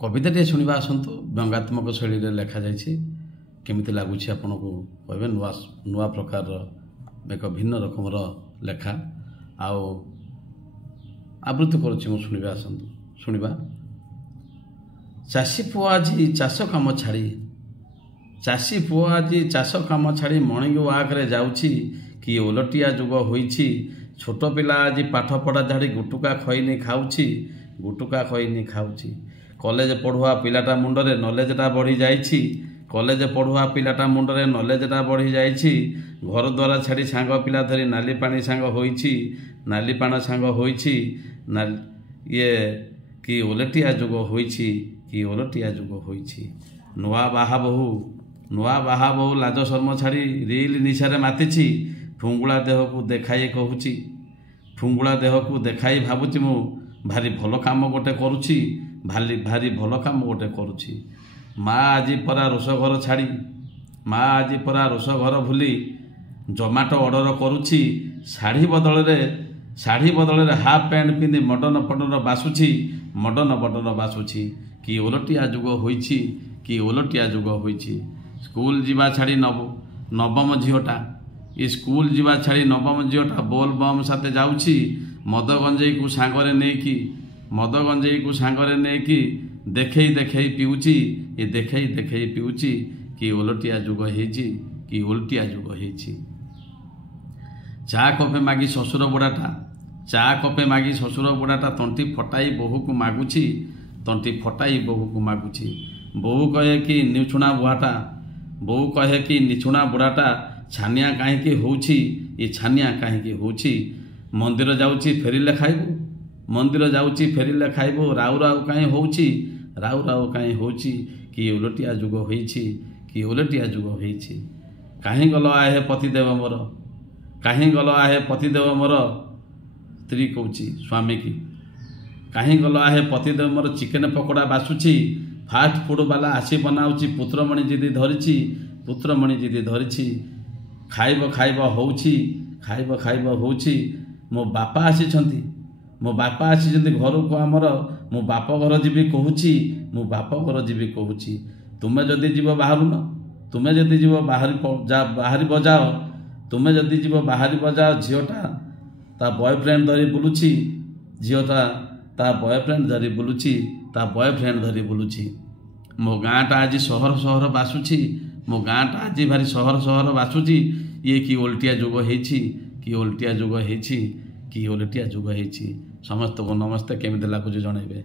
कविताटे शुणा आसतु व्यंगात्मक शैली लेखा जाइए केमिति लगुच आपन को कहे नुआ नुआ प्रकार एक भिन्न रकम लेखा आवृत्ति करुणा आसतु शुणा। चाषी पुआ आज चाष काम छाड़ी चाषी पुआ आज चाष काम छाड़ी मर्णिंग वाक रे जाउछि कि ओलटिया जुग होइछि। छोट पिला आज पाठ पढ़ा झाड़ी गुटुका खैनी खाऊछि गुटुका खैनी खाऊछि। कॉलेज पढ़ुआ पिलाटा मुंडरे नॉलेजटा बढ़ी जाइछि कॉलेज पढ़ुआ पिलाटा मुंडरे नॉलेजटा बढ़ी जाइछि। घर द्वारा छाड़ी सांग पिला धरी नाली पानी सांग होइछि नाली पाण सांग होइछि ये कि ओलटिया जुग होइछि कि ओलटिया जुग होइछि। नुआ बाहा बहु लाज शर्म छाड़ी रील निशारे मातिछि। ठुंगुला देह को देखाई कहूछि ठुंगुला देह को देखाई भावुछि मु भारी भल काम गोटे करुछि भारी भल काम गोटे करुछि। माँ आज परा रोष घर छाड़ी माँ आज परा रोष घर भूली जोमाटो ऑर्डर करुछि। शाढ़ी बदल हाफ पैंट पिंधि मडन पडन बासुछि कि ओलटिया जुग होइछि कि ओलटिया जुग होइछि। स्कूल जीवा छाड़ी नवम झीटा ये स्कूल जीवा छाड़ी नवम झीटा बोल बम साथे जाउछि। मद गंजेई को सांगरे नेकी देखेई पिउछि ये देखेई पिउछि कि ओलटिया जुग हेछि कि ओलटिया जुग हेछि। चा कपे मागी ससुर बुढ़ाटा तंटी फटाई बोहू को मागुछि बोहू कहे कि निछुणा बुढ़ाटा छानिया कहीं होउछि ये छानिया कहीं होउछि। मंदिर जाउछि फेरिले खाइबो राउ कहीं होउछि कि ओलटिया जुग होइछि कि ओलटिया जुग होइछि। कहीं गल आहे पतिदेव मोर स्त्री कहूछि स्वामी की कहीं गल आहे पतिदेव मोर चिकेन पकोड़ा बासुछि। फास्ट फूड वाला आसी बनाउछि पुत्रमणि जिदी धरिछि खाइब होउछि। मो बापा आसीछंती घर को आमर मो बाप घर जीवी कहूछि। तुमे जदि जीव बाहरुन बाहरी बजाओ झीटा ता बॉयफ्रेंड धरी बुलुछि। मो गाँटा आज सहर बासुछि ये कि ओलटिया जुग हेछि। समस्त को नमस्ते केमिति लागुछि जणाइबे।